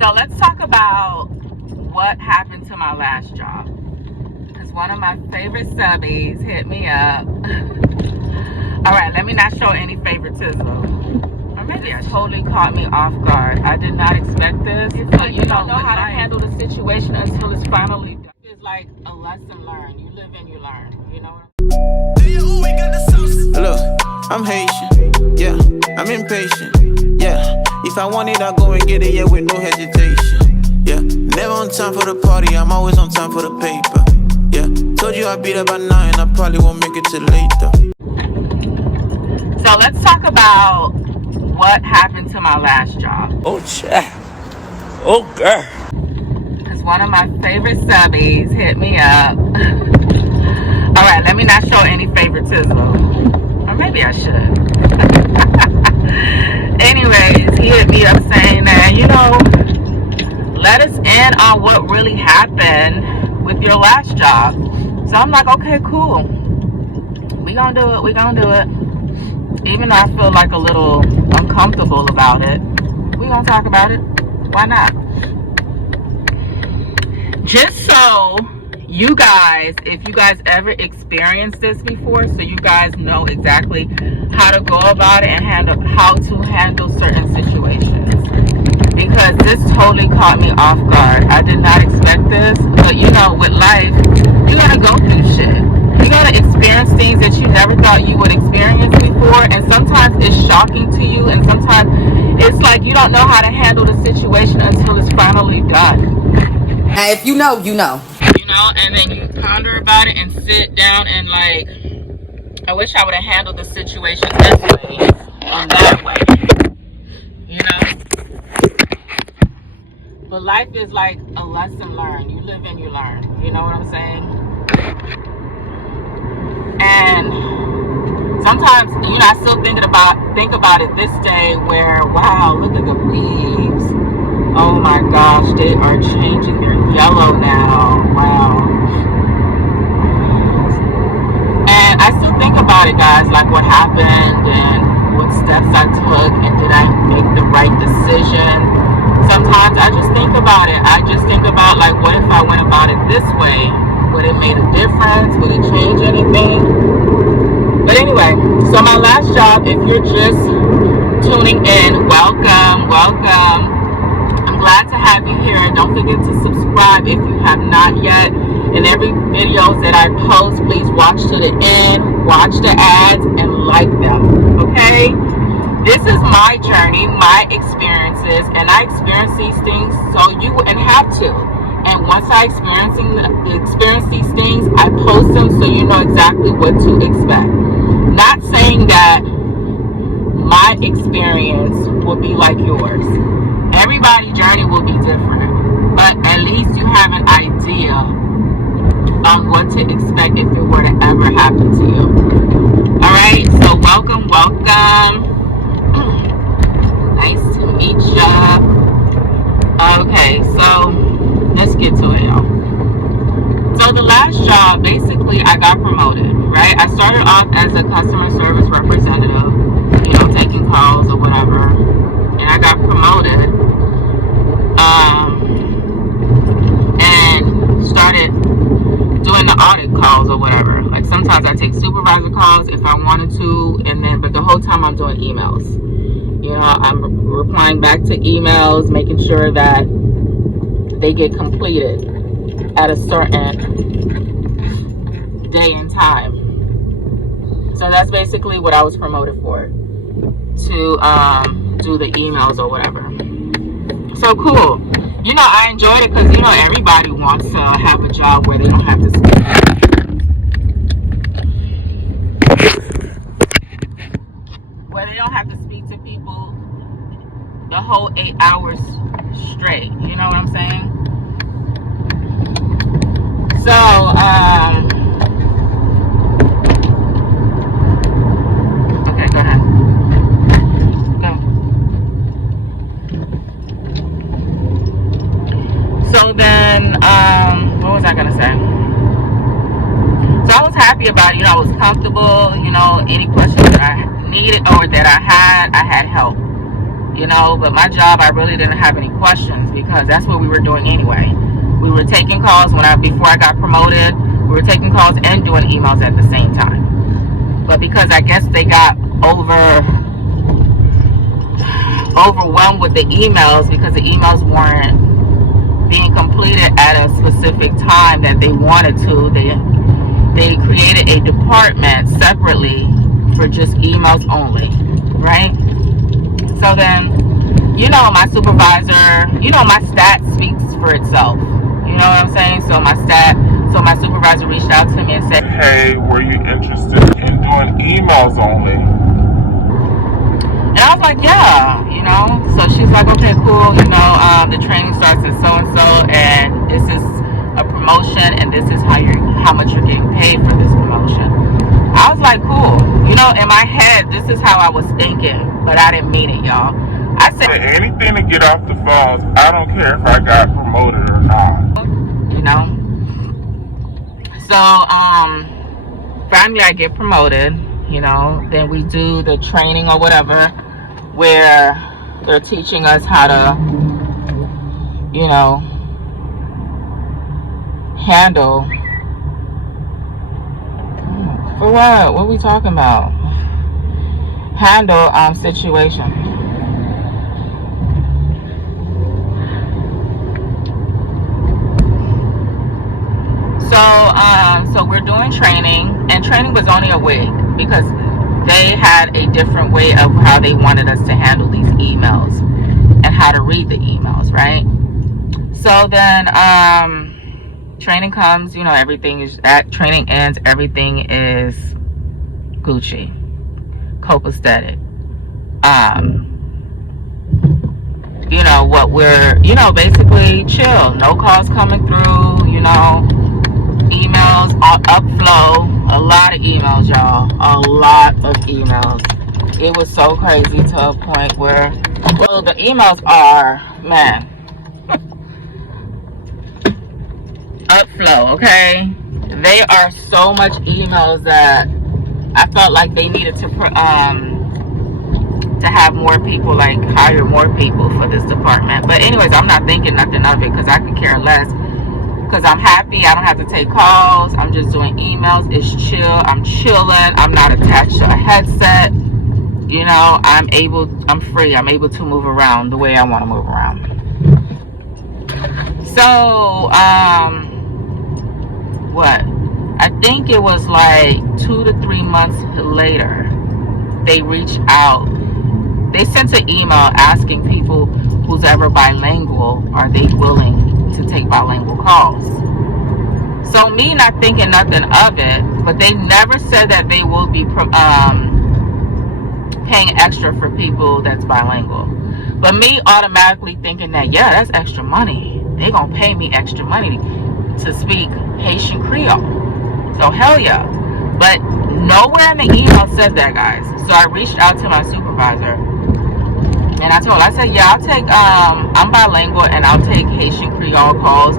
So let's talk about what happened to my last job. Because one of my favorite subbies hit me up. All right, let me not show any favoritism. Or maybe it totally caught me off guard. I did not expect this. But you don't know how to handle the situation until it's finally done. It's like a lesson learned. You live and you learn. You know what I'm saying? Look, I'm Haitian. Yeah, I'm impatient. Yeah, if I want it, I'll go and get it. Yeah, with no hesitation. Yeah, never on time for the party. I'm always on time for the paper. Yeah, told you I'd be there by 9. I probably won't make it till later. So let's talk about what happened to my last job. Oh, child. Oh, girl. Because one of my favorite subbies hit me up. All right, let me not show any favoritism. Or maybe I should. Anyways, he hit me up saying that, you know, let us in on what really happened with your last job. So I'm like, okay, cool. We gonna do it. We gonna do it. Even though I feel like a little uncomfortable about it, we gonna talk about it. Why not? Just so you guys, if you guys ever experienced this before, so you guys know exactly how to go about it and how to handle certain situations. Because this totally caught me off guard. I did not expect this, but you know, with life, you gotta go through shit. You gotta experience things that you never thought you would experience before, and sometimes it's shocking to you, and sometimes it's like you don't know how to handle the situation until it's finally done. Now, if you know, you know. You know, and then you ponder about it and sit down and like, I wish I would have handled the situation this way and that way. You know? But life is like a lesson learned. You live and you learn. You know what I'm saying? And sometimes, you know, I still think about it this day where, wow, look at the leaves. Oh my gosh, they are changing. They're yellow now. Wow. And I still think about it, guys, like what happened and what steps I took and did I make the right decision. Sometimes I just think about it. I just think about, like, what if I went about it this way? Would it make a difference? Would it change anything? But anyway, so my last job, if you're just tuning in, welcome. I'm glad to have you here. Don't forget to subscribe if you have not yet. And every videos that I post, please watch to the end, watch the ads, and like them, okay? This is my journey, my experiences, and I experience these things so you wouldn't have to. And once I experience these things, I post them so you know exactly what to expect. Not saying that my experience will be like yours. Everybody's journey will be different, but at least you have an idea on what to expect if it were to ever happen to you. All right, so welcome. Nice to meet ya. Okay, so let's get to it, y'all. So the last job, basically, I got promoted, right? I started off as a customer service representative, you know, taking calls or whatever, and I got promoted. And started doing the audit calls or whatever. Like sometimes I take supervisor calls if I wanted to, but the whole time I'm doing emails. You know, I'm replying back to emails, making sure that they get completed at a certain day and time. So that's basically what I was promoted for, to do the emails or whatever. So cool. You know, I enjoyed it because, you know, everybody wants to have a job where they don't have to speak. Where they don't have to speak to people the whole 8 hours straight. You know what I'm saying? So, okay, go ahead. So then, what was I gonna say? So I was happy about it. You know, I was comfortable. You know, any questions that I needed or that I had help. you know. But my job, I really didn't have any questions because that's what we were doing anyway. We were taking calls before I got promoted. We were taking calls and doing emails at the same time. But because I guess they got overwhelmed with the emails because the emails weren't being completed at a specific time that they wanted to, they created a department separately for just emails only, right? So then, you know, my supervisor, you know, my stat speaks for itself. You know what I'm saying? So my supervisor reached out to me and said, hey, were you interested in doing emails only? And I was like, yeah, you know. So she's like, okay, cool, you know, the training starts at so-and-so, and this is a promotion, and this is how much you're getting paid for this promotion. I was like, cool. You know, in my head, this is how I was thinking, but I didn't mean it, y'all. I said, anything to get off the phones. I don't care if I got promoted or not. You know? So, finally I get promoted, you know, then we do the training or whatever where they're teaching us how to, you know, handle. For what? What are we talking about? Handle situation. So we're doing training, and training was only a week because they had a different way of how they wanted us to handle these emails and how to read the emails, right? So then training comes, you know, training ends, everything is Gucci, copacetic. You know what basically chill, no calls coming through, you know, emails upflow, a lot of emails, y'all, a lot of emails. It was so crazy to a point where, well, the emails are, man, upflow, okay? They are so much emails that I felt like they needed to have more people, like hire more people for this department. But anyways, I'm not thinking nothing of it because I could care less. Because I'm happy, I don't have to take calls. I'm just doing emails. It's chill. I'm chilling. I'm not attached to a headset. You know, I'm free. I'm able to move around the way I want to move around. So, I think it was like 2 to 3 months later, they reached out. They sent an email asking people who's ever bilingual, are they willing to take bilingual calls? So me not thinking nothing of it, but they never said that they will be paying extra for people that's bilingual. But me automatically thinking that, yeah, that's extra money. They gonna pay me extra money to speak Haitian Creole. So hell yeah. But nowhere in the email said that, guys. So I reached out to my supervisor and I said, yeah, I'm bilingual and I'll take Haitian Creole calls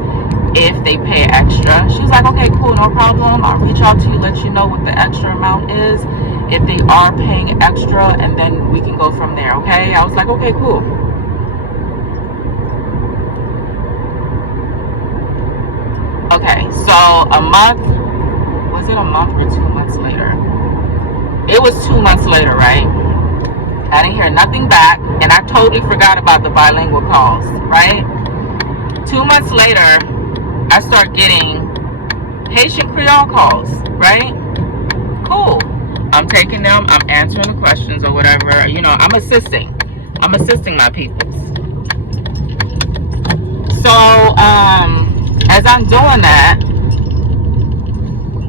if they pay extra. She was like, okay, cool, no problem. I'll reach out to you, let you know what the extra amount is, if they are paying extra, and then we can go from there, okay? I was like, okay, cool. Okay, so was it a month or 2 months later? It was 2 months later, right? I didn't hear nothing back, and I totally forgot about the bilingual calls, right? 2 months later, I start getting Haitian Creole calls, right? Cool. I'm taking them, I'm answering the questions or whatever. You know, I'm assisting my peoples. So, as I'm doing that,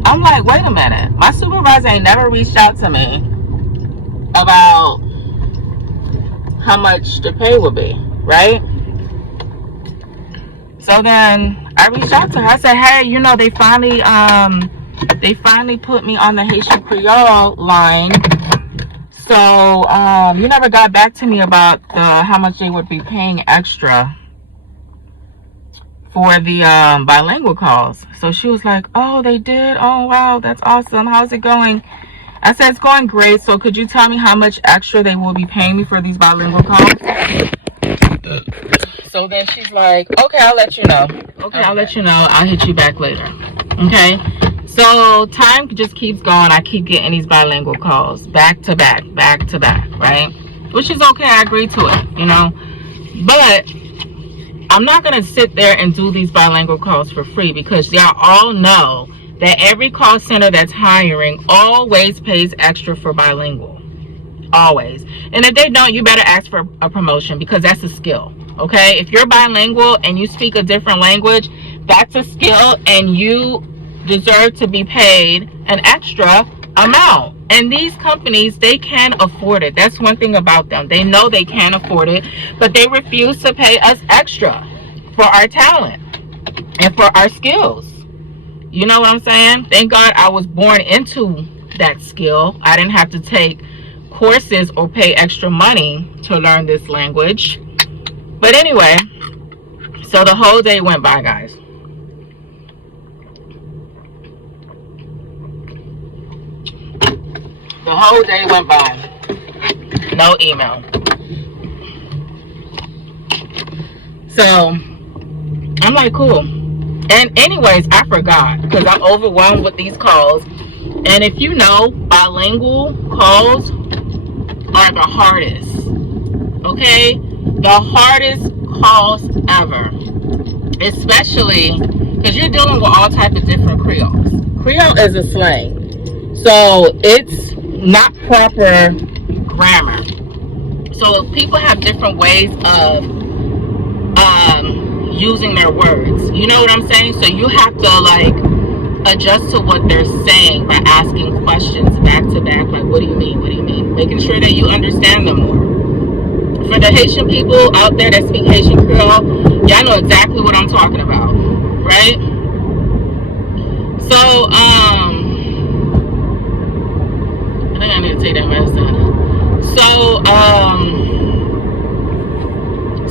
I'm like, wait a minute. My supervisor ain't never reached out to me about how much the pay would be, right? So then I reached out to her. I said, hey, you know, they finally put me on the Haitian Creole line. So you never got back to me about how much they would be paying extra for the bilingual calls. So she was like, oh, they did? Oh, wow, that's awesome. How's it going? I said, it's going great. So could you tell me how much extra they will be paying me for these bilingual calls? So then she's like, okay, I'll let you know. Okay, I'll let you know. I'll hit you back later. Okay. So time just keeps going. I keep getting these bilingual calls back to back, right? Which is okay. I agree to it, you know. But I'm not going to sit there and do these bilingual calls for free, because y'all all know that every call center that's hiring always pays extra for bilingual. Always. And if they don't, you better ask for a promotion, because that's a skill. Okay? If you're bilingual and you speak a different language, that's a skill, and you deserve to be paid an extra amount. And these companies, they can afford it. That's one thing about them. They know they can afford it, but they refuse to pay us extra for our talent and for our skills. You know what I'm saying? Thank God I was born into that skill. I didn't have to take courses or pay extra money to learn this language. But anyway, so the whole day went by, guys. The whole day went by. No email. So I'm like, cool. And anyways, I forgot, because I'm overwhelmed with these calls. And if you know, bilingual calls are the hardest. Okay? The hardest calls ever. Especially because you're dealing with all types of different Creoles. Creole is a slang. So it's not proper grammar. So people have different ways of using their words. You know what I'm saying? So you have to like adjust to what they're saying by asking questions back to back. Like, what do you mean? What do you mean? Making sure that you understand them more. For the Haitian people out there that speak Haitian Creole, y'all know exactly what I'm talking about, right? So, I think I need to take that medicine.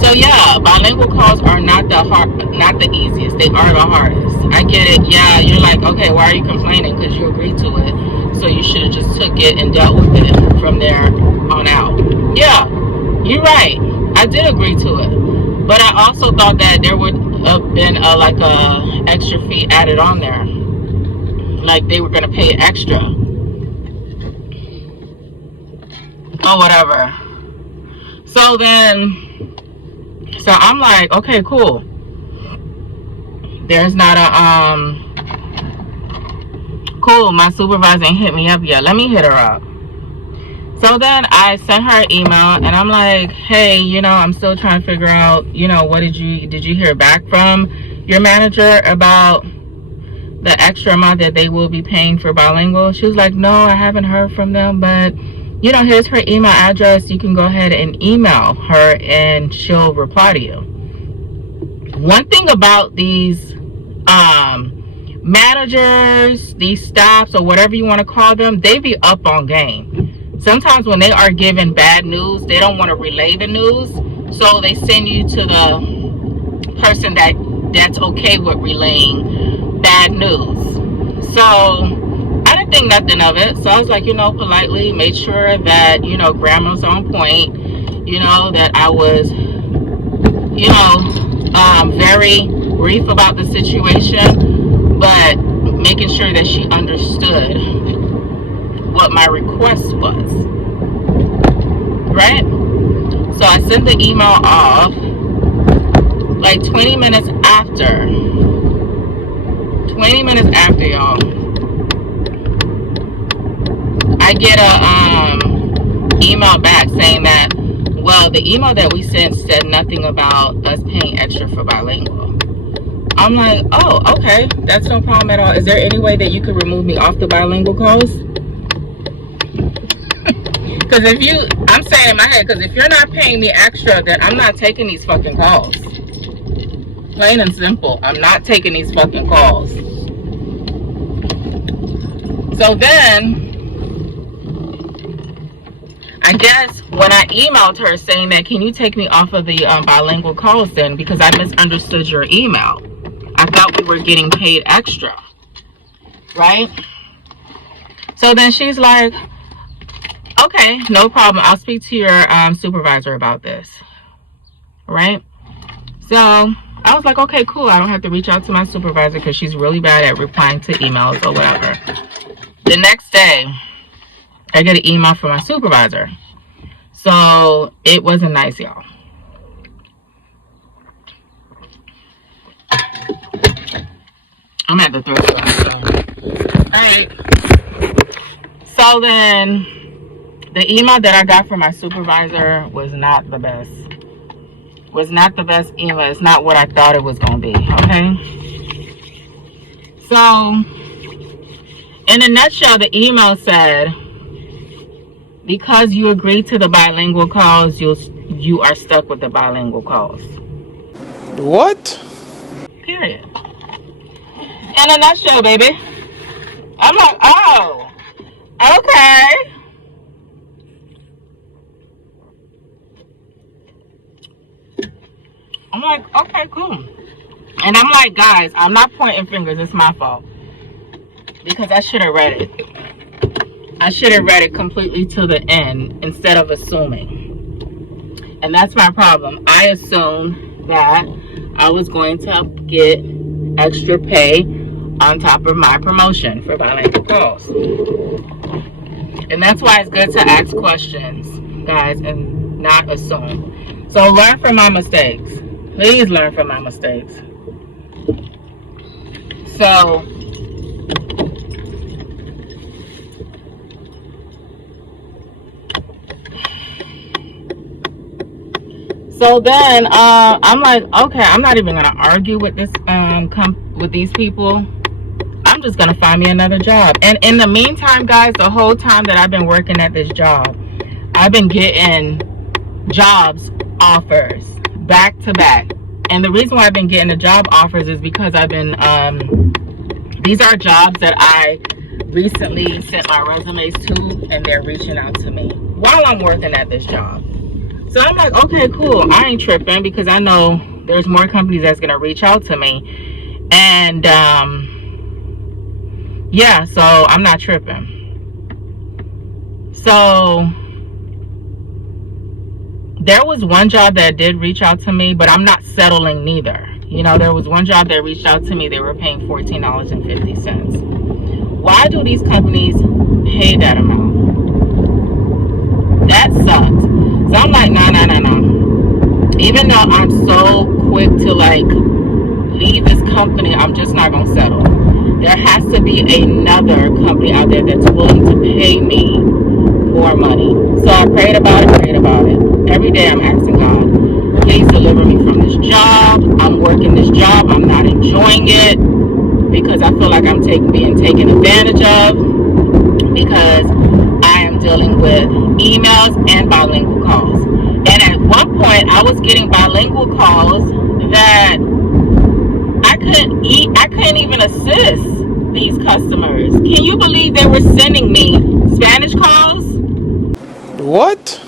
So yeah, bilingual calls are not the easiest. They are the hardest. I get it. Yeah, you're like, okay, why are you complaining? Because you agreed to it. So you should have just took it and dealt with it from there on out. Yeah, you're right. I did agree to it. But I also thought that there would have been like a extra fee added on there. Like they were going to pay extra. Or whatever. So then, so I'm like, okay, cool. There's not a, cool, my supervisor ain't hit me up yet. Let me hit her up. So then I sent her an email and I'm like, hey, you know, I'm still trying to figure out, you know, what did you hear back from your manager about the extra amount that they will be paying for bilingual? She was like, no, I haven't heard from them, but you know, here's her email address. You can go ahead and email her and she'll reply to you. One thing about these managers, these staffs, or whatever you want to call them, they be up on game. Sometimes when they are given bad news, they don't want to relay the news, so they send you to the person that's okay with relaying bad news. So I didn't think nothing of it. So I was like, you know, politely made sure that, you know, grammar's on point, you know, that I was, you know, very brief about the situation, but making sure that she understood what my request was, right? So I sent the email off like 20 minutes after, y'all. I get a email back saying that, well, the email that we sent said nothing about us paying extra for bilingual. I'm like, oh, okay, that's no problem at all. Is there any way that you could remove me off the bilingual calls? Because I'm saying in my head, because if you're not paying me extra, then I'm not taking these fucking calls. Plain and simple, I'm not taking these fucking calls. So then, I guess when I emailed her saying that, can you take me off of the bilingual calls then, because I misunderstood your email. I thought we were getting paid extra, right? So then she's like, okay, no problem. I'll speak to your supervisor about this. Right? So I was like, okay, cool. I don't have to reach out to my supervisor because she's really bad at replying to emails or whatever. The next day, I get an email from my supervisor. So it wasn't nice, y'all. I'm at the thrift store. Alright. So then the email that I got from my supervisor was not the best. Was not the best email. It's not what I thought it was going to be. Okay. So in a nutshell, the email said, because you agreed to the bilingual calls, you are stuck with the bilingual calls. What? Period. In a nutshell, baby. I'm like, oh, okay. I'm like, okay, cool. And I'm like, guys, I'm not pointing fingers. It's my fault. Because I should have read it. I should have read it completely to the end instead of assuming. And that's my problem. I assumed that I was going to get extra pay on top of my promotion for bilingual calls. And that's why it's good to ask questions, guys, and not assume. So learn from my mistakes. Please learn from my mistakes. So then I'm like, okay, I'm not even gonna argue with this with these people. I'm just gonna find me another job. And in the meantime, guys, the whole time that I've been working at this job, I've been getting jobs offers back to back. And the reason why I've been getting the job offers is because I've been these are jobs that I recently sent my resumes to, and they're reaching out to me while I'm working at this job. So I'm like, okay, cool. I ain't tripping because I know there's more companies that's gonna reach out to me. And yeah, so I'm not tripping. So there was one job that did reach out to me, but I'm not settling neither. You know, there was one job that reached out to me. They were paying $14.50. Why do these companies pay that amount? That sucks. So I'm like, no. Even though I'm so quick to like leave this company, I'm just not gonna settle. There has to be another company out there that's willing to pay me more money. So I prayed about it. Every day I'm asking God, please deliver me from this job. I'm working this job. I'm not enjoying it because I feel like I'm being taken advantage of, because I am dealing with emails and bilingual calls. And at one point I was getting bilingual calls that I couldn't even assist these customers. Can you believe they were sending me Spanish calls? What?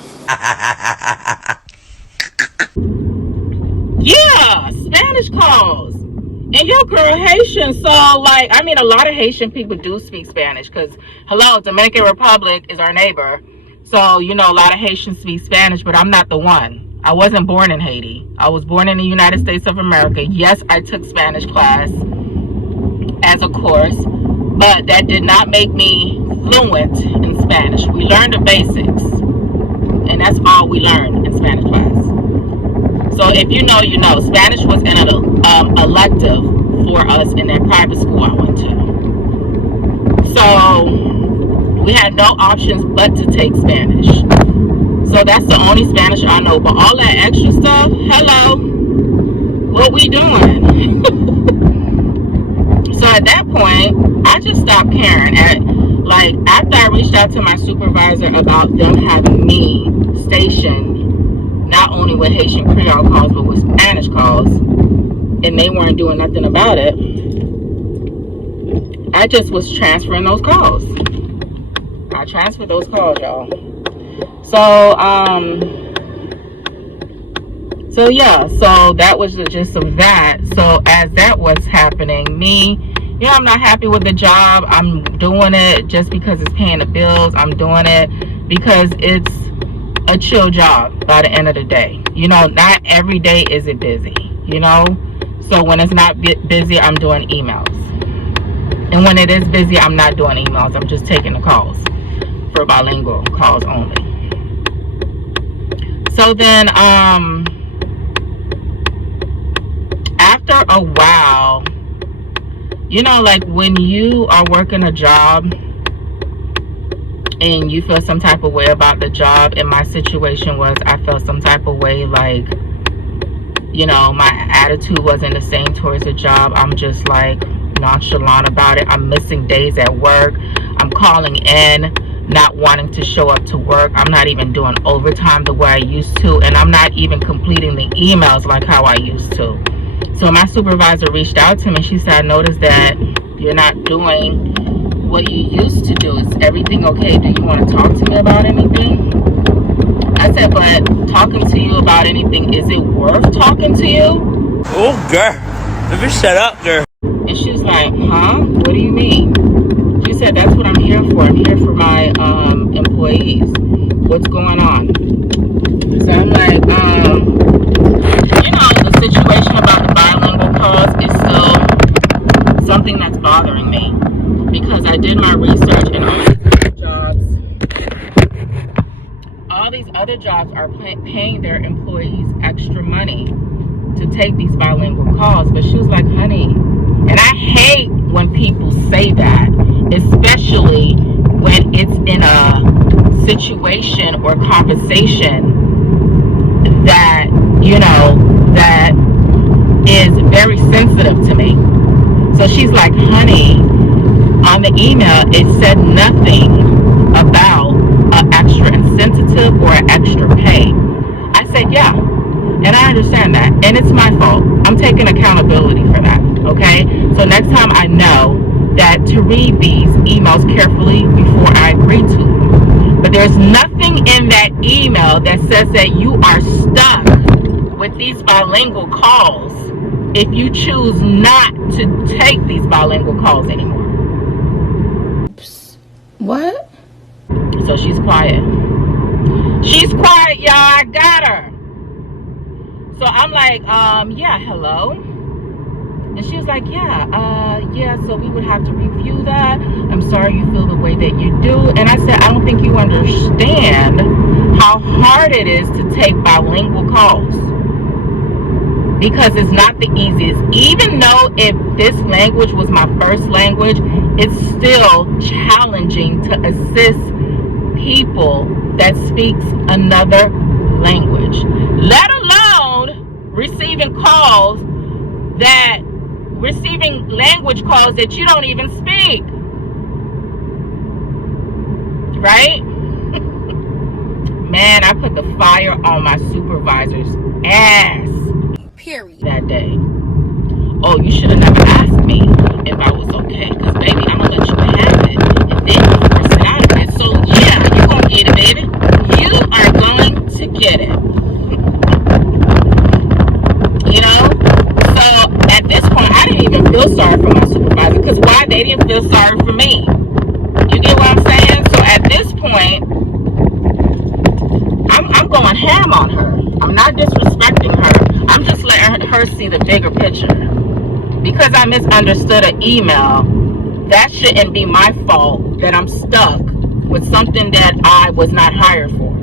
Yeah, Spanish calls. And your girl Haitian, so like, I mean, a lot of Haitian people do speak Spanish because, hello, Dominican Republic is our neighbor. So, you know, a lot of Haitians speak Spanish, but I'm not the one. I wasn't born in Haiti. I was born in the United States of America. Yes, I took Spanish class as a course, but that did not make me fluent in Spanish. We learned the basics, and that's all we learned in Spanish class. So if you know, you know. Spanish was an elective for us in that private school I went to. So we had no options but to take Spanish. So that's the only Spanish I know. But all that extra stuff, hello, what we doing? So at that point, I just stopped caring. Like, after I reached out to my supervisor about them having me stationed not only with Haitian Creole calls, but with Spanish calls, and they weren't doing nothing about it, I just was transferring those calls. I transferred those calls, y'all. So yeah, so that was the gist of that. So as that was happening, me you know, I'm not happy with the job. I'm doing it just because it's paying the bills. I'm doing it because it's a chill job by the end of the day. You know, not every day is it busy, you know? So when it's not busy, I'm doing emails. And when it is busy, I'm not doing emails. I'm just taking the calls for bilingual calls only. So then, after a while, you know, like when you are working a job and you feel some type of way about the job, and my situation was I felt some type of way, like, you know, my attitude wasn't the same towards the job. I'm just like nonchalant about it. I'm missing days at work. I'm calling in, not wanting to show up to work. I'm not even doing overtime the way I used to, and I'm not even completing the emails like how I used to. So my supervisor reached out to me. She said, I noticed that you're not doing what you used to do. Is everything okay? Do you want to talk to me about anything? I said, but talking to you about anything, is it worth talking to you? Oh, girl. Let me shut up, girl. And she was like, huh? What do you mean? She said, that's what I'm here for. I'm here for my employees. What's going on? So I'm like, you know, the situation about the bilingual calls is still something that's bothering me, because I did my research, and all these other jobs are paying their employees extra money to take these bilingual calls. But she was like, honey, and I hate when people say that, especially when it's in a situation or conversation that, you know, that is very sensitive to me. So she's like, honey, on the email it said nothing about an extra incentive or an extra pay. I said, yeah, and I understand that, and it's my fault. I'm taking accountability for that, okay? So next time I know that to read these emails carefully before I agree to them. But there's nothing in that email that says that you are stuck with these bilingual calls if you choose not to take these bilingual calls anymore. What? So she's quiet. She's quiet, y'all. I got her. So I'm like, yeah, hello. And she was like, yeah, so we would have to review that. I'm sorry you feel the way that you do. And I said, I don't think you understand how hard it is to take bilingual calls, because it's not the easiest. Even though if this language was my first language, it's still challenging to assist people that speaks another language, let alone receiving language calls that you don't even speak, right? Man, I put the fire on my supervisor's ass. Period. That day. Oh, you should have never asked me if I was okay, because baby, I'm gonna let you have it, and then you force it out of it. So yeah, you're gonna get it, baby. You are going to get it. You know? So at this point, I didn't even feel sorry for my supervisor, because why? They didn't feel sorry for me. You get what I'm saying? So at this point, I'm going ham on her. I'm not disrespecting her. I'm just letting her see the bigger picture. Because I misunderstood an email, that shouldn't be my fault that I'm stuck with something that I was not hired for.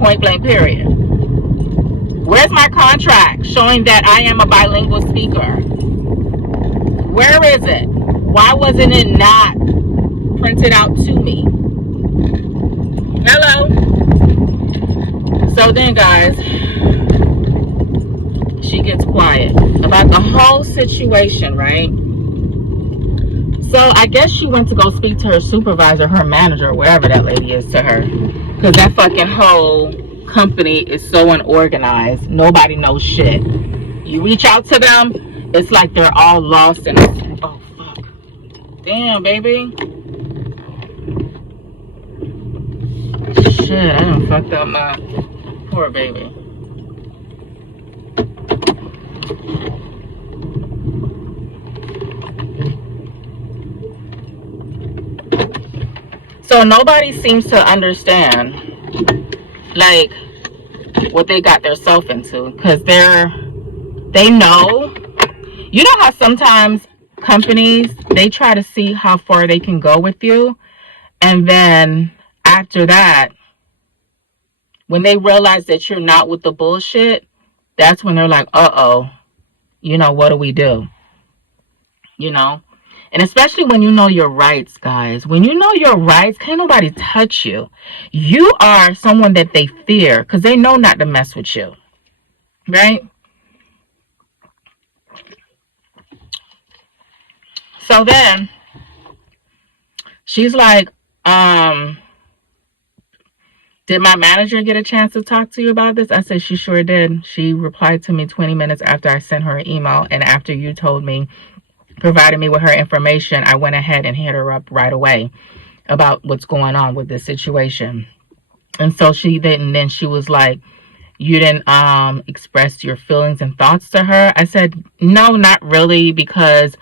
Point blank, period. Where's my contract showing that I am a bilingual speaker? Where is it? Why wasn't it not printed out to me? Hello? So then, guys, she gets quiet about the whole situation, right? So I guess she went to go speak to her supervisor, her manager, wherever that lady is to her, because that fucking whole company is so unorganized. Nobody knows shit. You reach out to them, it's like they're all lost in a... Oh, fuck. Damn, baby. Shit, I done fucked up my... Poor baby. So nobody seems to understand, like, what they got themselves into, because they know. You know how sometimes companies, they try to see how far they can go with you, and then after that, when they realize that you're not with the bullshit, that's when they're like, uh-oh, what do we do? And especially when you know your rights, guys. When you know your rights, can't nobody touch you. You are someone that they fear because they know not to mess with you. Right? So then, she's like, did my manager get a chance to talk to you about this? I said, she sure did. She replied to me 20 minutes after I sent her an email. And after you provided me with her information, I went ahead and hit her up right away about what's going on with this situation. And so then she was like, you didn't express your feelings and thoughts to her? I said, no, not really, because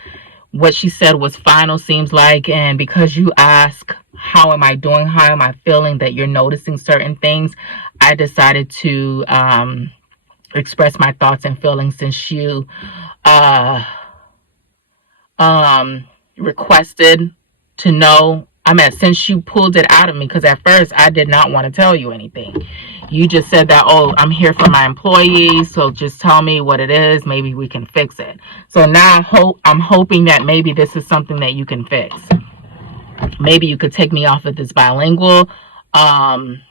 what she said was final, seems like, and because you ask, how am I doing? How am I feeling? That you're noticing certain things. I decided to express my thoughts and feelings since you requested to know. Since you pulled it out of me, because at first I did not want to tell you anything. You just said that, oh, I'm here for my employees, so just tell me what it is. Maybe we can fix it. So now I'm hoping that maybe this is something that you can fix. Maybe you could take me off of this bilingual call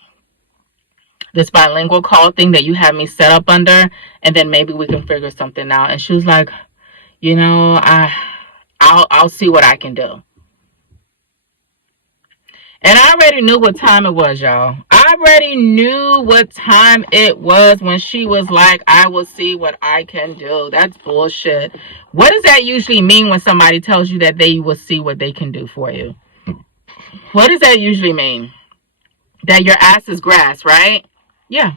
thing that you have me set up under, and then maybe we can figure something out. And she was like, I'll see what I can do. And I already knew what time it was, y'all. I already knew what time it was when she was like, I will see what I can do. That's bullshit. What does that usually mean when somebody tells you that they will see what they can do for you? What does that usually mean? That your ass is grass, right? Yeah.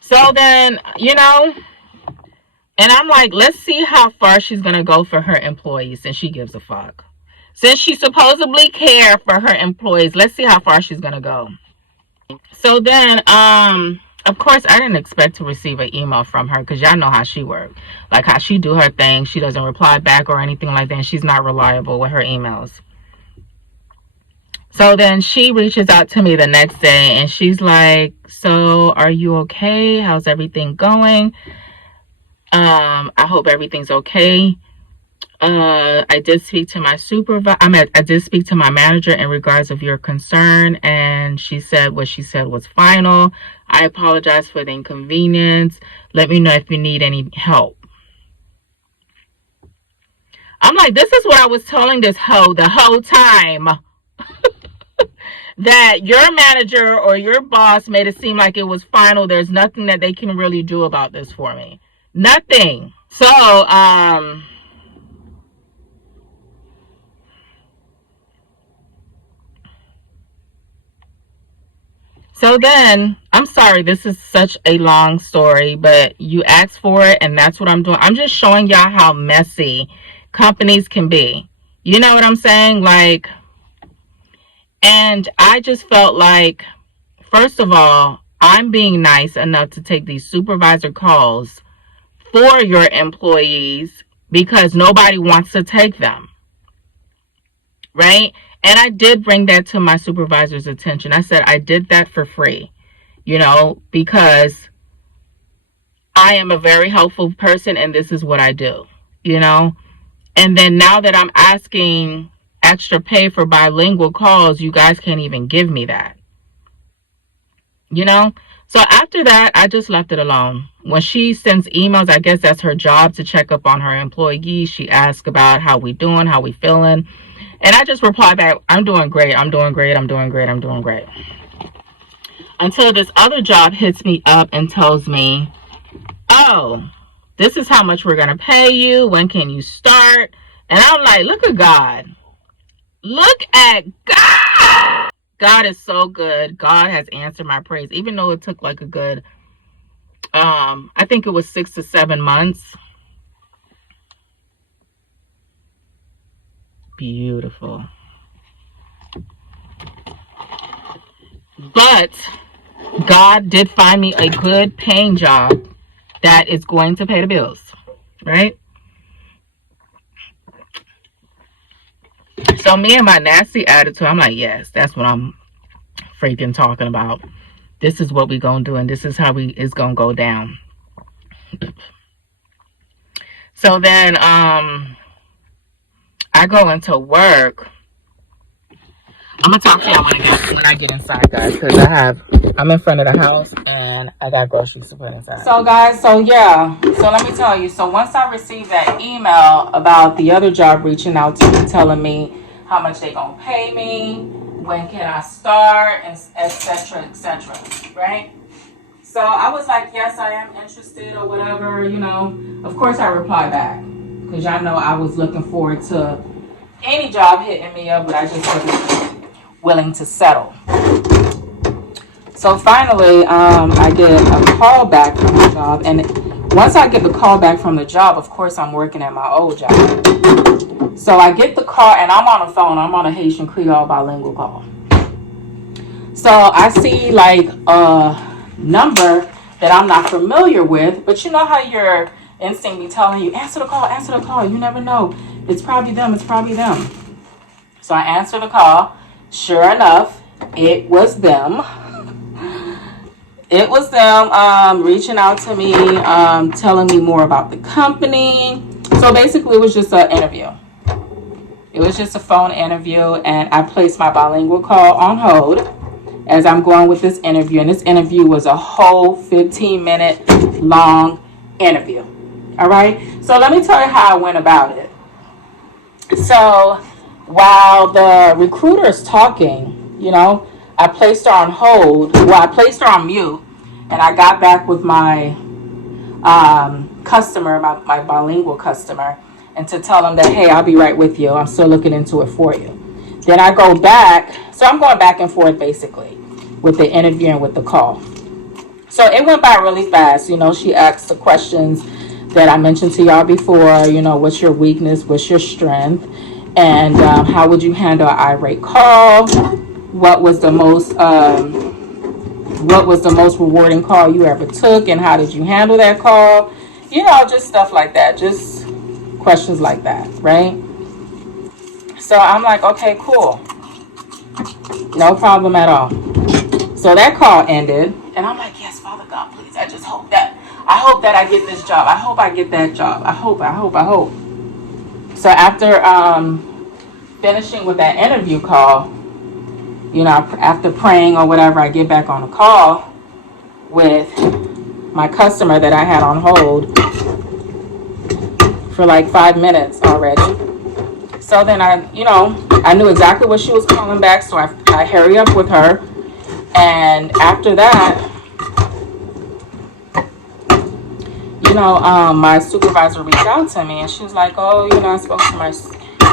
So then, and I'm like, let's see how far she's going to go for her employees, and she gives a fuck. Since she supposedly cares for her employees, let's see how far she's going to go. So then, of course, I didn't expect to receive an email from her because y'all know how she works. Like how she do her thing. She doesn't reply back or anything like that. And she's not reliable with her emails. So then she reaches out to me the next day and she's like, so are you okay? How's everything going? I hope everything's okay. I did speak to my supervisor. I did speak to my manager in regards of your concern, and she said what she said was final. I apologize for the inconvenience. Let me know if you need any help. I'm like, this is what I was telling this hoe the whole time. That your manager or your boss made it seem like it was final. There's nothing that they can really do about this for me. Nothing. So then, I'm sorry, this is such a long story, but you asked for it, and that's what I'm doing. I'm just showing y'all how messy companies can be. You know what I'm saying? Like, and I just felt like, first of all, I'm being nice enough to take these supervisor calls for your employees because nobody wants to take them. Right? And I did bring that to my supervisor's attention. I said I did that for free, because I am a very helpful person and this is what I do, And then now that I'm asking extra pay for bilingual calls, you guys can't even give me that, So after that, I just left it alone. When she sends emails, I guess that's her job to check up on her employees. She asks about how we doing, how we feeling. And I just reply back, I'm doing great, I'm doing great, I'm doing great, I'm doing great. Until this other job hits me up and tells me, oh, this is how much we're going to pay you. When can you start? And I'm like, look at God. Look at God. God is so good. God has answered my praise. Even though it took like a good, I think it was 6 to 7 months. Beautiful. But God did find me a good paying job that is going to pay the bills, right? So me and my nasty attitude, I'm like, yes, that's what I'm freaking talking about. This is what we gonna do, and this is how it's gonna go down. So then I go into work. I'm gonna talk to y'all when I get inside, guys, because I'm in front of the house and I got groceries to put inside. So guys, so let me tell you. So once I received that email about the other job reaching out to me, telling me how much they gonna pay me, when can I start, and etc., right? So I was like, yes, I am interested or whatever, Of course I replied back because y'all know I was looking forward to any job hitting me up, but I just wasn't willing to settle. So finally, I get a call back from the job, and once I get the call back from the job, of course I'm working at my old job. So I get the call, and I'm on the phone. I'm on a Haitian Creole bilingual call. So I see like a number that I'm not familiar with, but you know how your instinct be telling you, answer the call. You never know. It's probably them. So I answer the call. Sure enough, it was them. It was them reaching out to me, telling me more about the company. So basically, it was just an interview. It was just a phone interview, and I placed my bilingual call on hold as I'm going with this interview. And this interview was a whole 15-minute long interview. All right? So let me tell you how I went about it. So while the recruiter is talking, I placed her on hold. Well, I placed her on mute, and I got back with my customer, my bilingual customer, and to tell them that, hey, I'll be right with you. I'm still looking into it for you. Then I go back. So I'm going back and forth, basically, with the interview and with the call. So it went by really fast. She asked the questions that I mentioned to y'all before. What's your weakness? What's your strength? And how would you handle an irate call? What was the most rewarding call you ever took, and how did you handle that call? Just stuff like that. Just questions like that, right? So I'm like, okay, cool. No problem at all. So that call ended, and I'm like, yes, Father God, please. I hope that I get this job. I hope I get that job. I hope. So after finishing with that interview call, after praying or whatever, I get back on a call with my customer that I had on hold for like 5 minutes already. So then I knew exactly what she was calling back, so I hurry up with her. And after that, my supervisor reached out to me, and she was like, oh, I spoke to my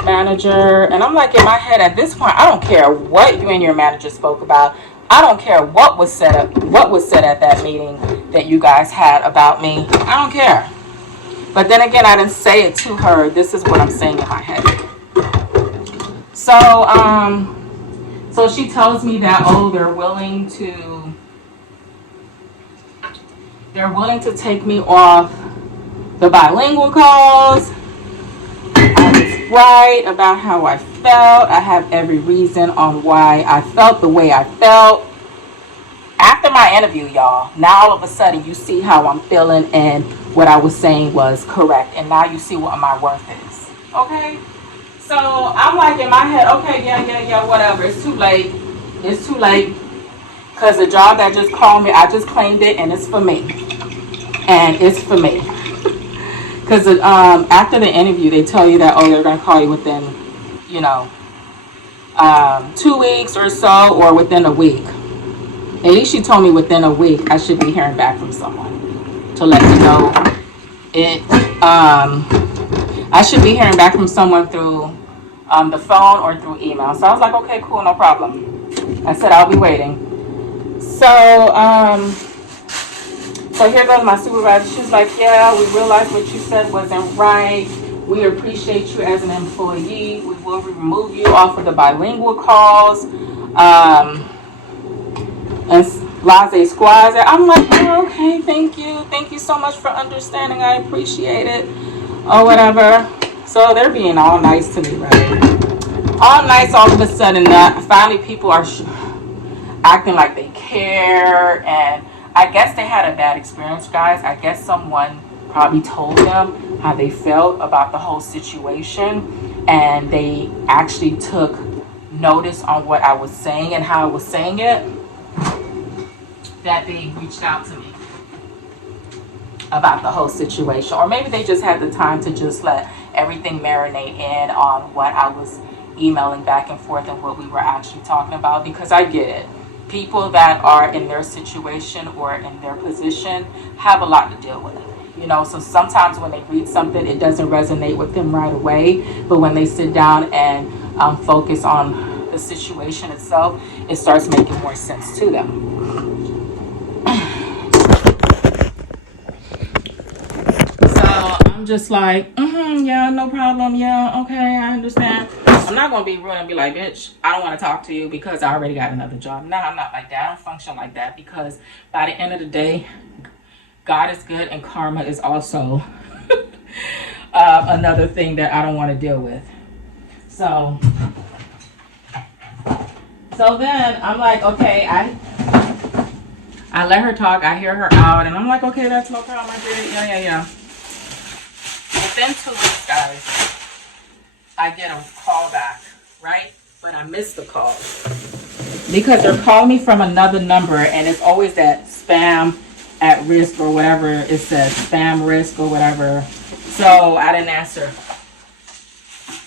manager. And I'm like, in my head at this point, I don't care what you and your manager spoke about. I don't care what was said at that meeting that you guys had about me. I don't care. But then again, I didn't say it to her. This is what I'm saying in my head. So she tells me that, oh, they're willing to take me off the bilingual calls. I was right about how I felt. I have every reason on why I felt the way I felt. After my interview, y'all, now all of a sudden you see how I'm feeling, and what I was saying was correct. And now you see what my worth is. Okay? So I'm like in my head, okay, yeah, whatever. It's too late. Because the job that just called me, I just claimed it, and it's for me. Because after the interview, they tell you that, oh, they're going to call you within, 2 weeks or so, or within a week. At least she told me within a week I should be hearing back from someone to let me know it. I should be hearing back from someone through the phone or through email. So I was like, okay, cool, no problem. I said I'll be waiting. So here goes my supervisor. She's like, yeah, we realized what you said wasn't right. We appreciate you as an employee. We will remove you off of the bilingual calls. and blase squads. I'm like, oh, okay, thank you so much for understanding. I appreciate it, or whatever. So they're being all nice to me, right? All nice. All of a sudden, finally, people are acting like they care, and I guess they had a bad experience, guys. I guess someone probably told them how they felt about the whole situation, and they actually took notice on what I was saying and how I was saying it, that they reached out to me about the whole situation. Or maybe they just had the time to just let everything marinate in on what I was emailing back and forth and what we were actually talking about, because I get it. People that are in their situation or in their position have a lot to deal with. You know, so sometimes when they read something, it doesn't resonate with them right away. But when they sit down and focus on the situation itself, it starts making more sense to them. So I'm just like, yeah, no problem. Yeah, okay, I understand. I'm not going to be rude and be like, bitch, I don't want to talk to you because I already got another job. No, I'm not like that. I don't function like that, because by the end of the day, God is good, and karma is also another thing that I don't want to deal with. So then I'm like, okay, I let her talk. I hear her out, and I'm like, okay, that's no problem. I get it. Yeah. Within 2 weeks, guys, I get a call back, right? But I missed the call because they're calling me from another number, and it's always that spam at risk or whatever it says, spam risk or whatever. So I didn't answer.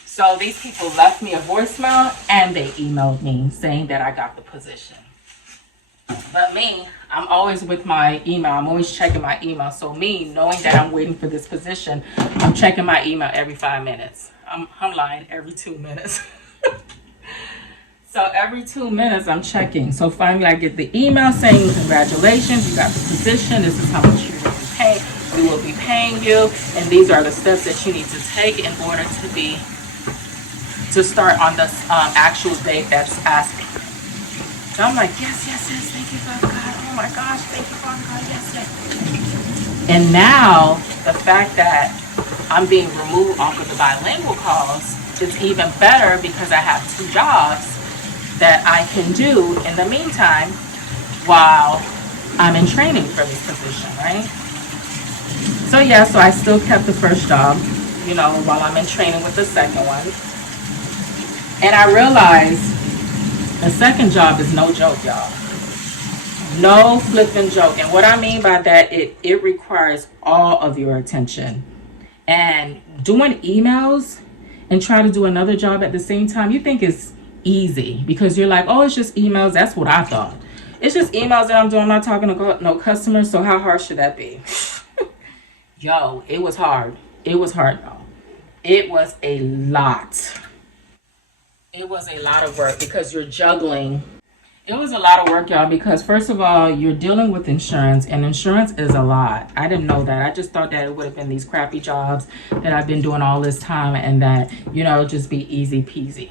So these people left me a voicemail, and they emailed me saying that I got the position. But me, I'm always with my email. I'm always checking my email. So me, knowing that I'm waiting for this position, I'm checking my email every 5 minutes. I'm lying, every 2 minutes. So every 2 minutes I'm checking. So finally I get the email saying, congratulations, you got the position. This is how much you will be paid. We will be paying you. And these are the steps that you need to take in order to start on the actual date that's asking. So I'm like, yes, thank you, Father God. Oh my gosh, thank you, Father God, yes. And now the fact that I'm being removed off of the bilingual calls is even better, because I have 2 jobs that I can do in the meantime while I'm in training for this position, right? So yeah, so I still kept the first job, you know, while I'm in training with the second one. And I realized the second job is no joke, y'all. No flipping joke. And what I mean by that, it requires all of your attention. And doing emails and trying to do another job at the same time, you think it's easy because you're like, oh, it's just emails. That's what I thought. It's just emails that I'm doing. I'm not talking to no customers. So how hard should that be? Yo, it was hard. It was hard, though. It was a lot. It was a lot of work because you're juggling. It was a lot of work, y'all, because first of all, you're dealing with insurance, and insurance is a lot. I didn't know that. I just thought that it would have been these crappy jobs that I've been doing all this time, and that, you know, just be easy peasy.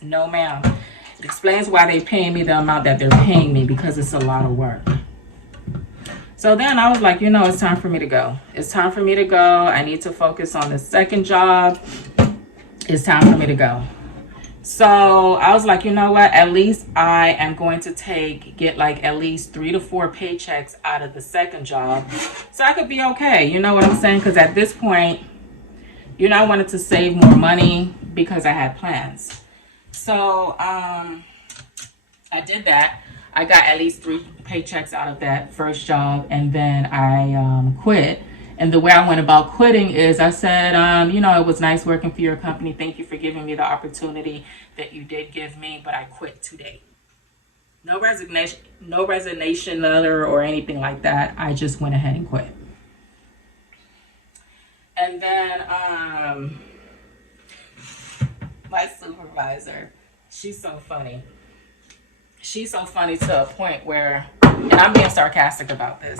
No, ma'am. It explains why they're paying me the amount that they're paying me, because it's a lot of work. So then I was like, you know, it's time for me to go. It's time for me to go. I need to focus on the second job. It's time for me to go. So I was like, you know what? At least I am going to get like at least 3 to 4 paychecks out of the second job, so I could be okay. You know what I'm saying? Because at this point, you know, I wanted to save more money because I had plans. So I did that. I got at least 3 paychecks out of that first job, and then I quit. And the way I went about quitting is I said, you know, it was nice working for your company. Thank you for giving me the opportunity that you did give me, but I quit today. No resignation letter or anything like that. I just went ahead and quit. And then my supervisor, she's so funny. She's so funny to a point where, and I'm being sarcastic about this.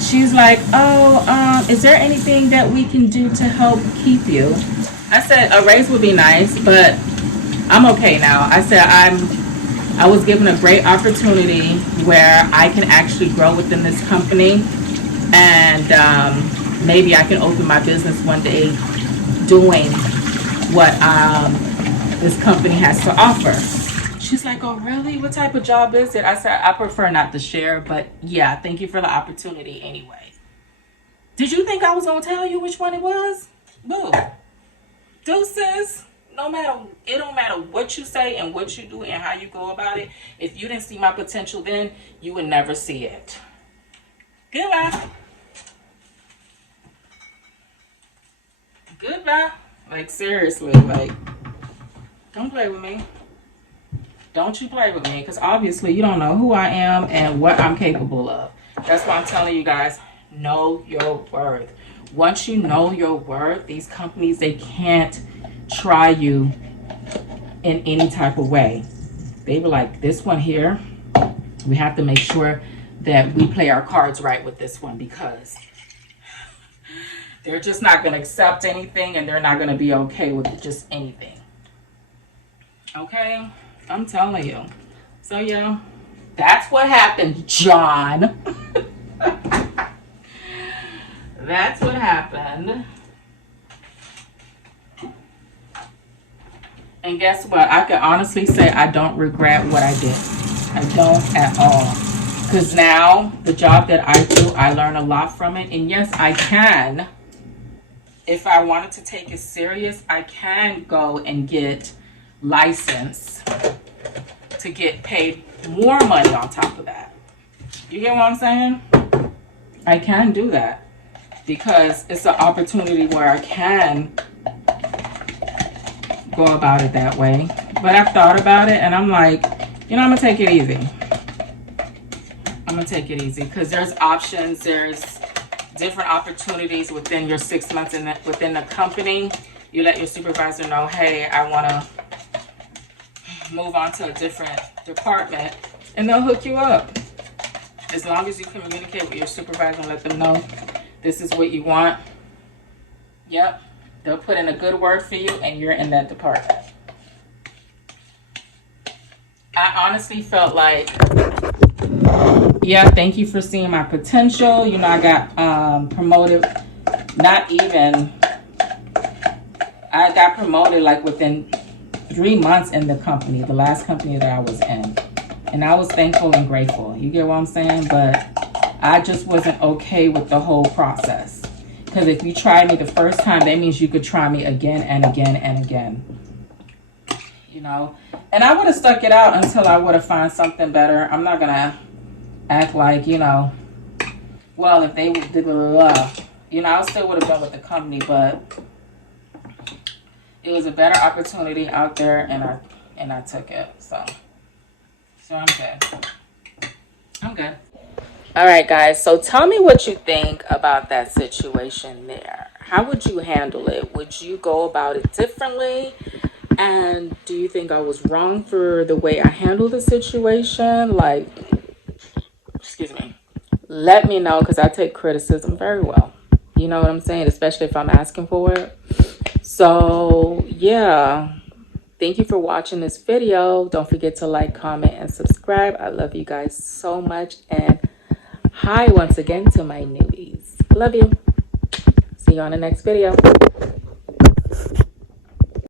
She's like, oh, is there anything that we can do to help keep you? I said, a raise would be nice, but I'm okay now. I said, I was given a great opportunity where I can actually grow within this company, and maybe I can open my business one day doing what this company has to offer. She's like, oh, really? What type of job is it? I said, I prefer not to share, but yeah, thank you for the opportunity anyway. Did you think I was going to tell you which one it was? Boo. Deuces. It don't matter what you say and what you do and how you go about it. If you didn't see my potential then, you would never see it. Goodbye. Goodbye. Like, seriously, like, don't play with me. Don't you play with me, because obviously you don't know who I am and what I'm capable of. That's why I'm telling you guys, know your worth. Once you know your worth, these companies, they can't try you in any type of way. They were like, this one here, we have to make sure that we play our cards right with this one, because they're just not going to accept anything, and they're not going to be okay with just anything. Okay? I'm telling you. So yeah, that's what happened, John. That's what happened. And guess what? I can honestly say I don't regret what I did. I don't at all. Because now, the job that I do, I learn a lot from it. And yes, I can. If I wanted to take it serious, I can go and get licensed to get paid more money on top of that. You get what I'm saying? I can do that. Because it's an opportunity where I can go about it that way. But I've thought about it and I'm like, you know, I'm gonna take it easy. I'm gonna take it easy because there's options, there's different opportunities within your 6 months within the company. You let your supervisor know, hey, I wanna move on to a different department, and they'll hook you up. As long as you communicate with your supervisor and let them know this is what you want. Yep. They'll put in a good word for you and you're in that department. I honestly felt like, yeah, thank you for seeing my potential. You know, I got promoted, I got promoted like within 3 months in the company, the last company that I was in. And I was thankful and grateful. You get what I'm saying? But I just wasn't okay with the whole process. Because if you tried me the first time, that means you could try me again and again and again. You know? And I would have stuck it out until I would have found something better. I'm not going to act like, you know, well, if they would, you know, I still would have been with the company, but it was a better opportunity out there, and I took it. So I'm good. I'm good. All right, guys. So tell me what you think about that situation there. How would you handle it? Would you go about it differently? And do you think I was wrong for the way I handled the situation? Like, excuse me. Let me know, because I take criticism very well. You know what I'm saying? Especially if I'm asking for it. So, yeah. Thank you for watching this video. Don't forget to like, comment, and subscribe. I love you guys so much. And hi once again to my newbies. Love you. See you on the next video.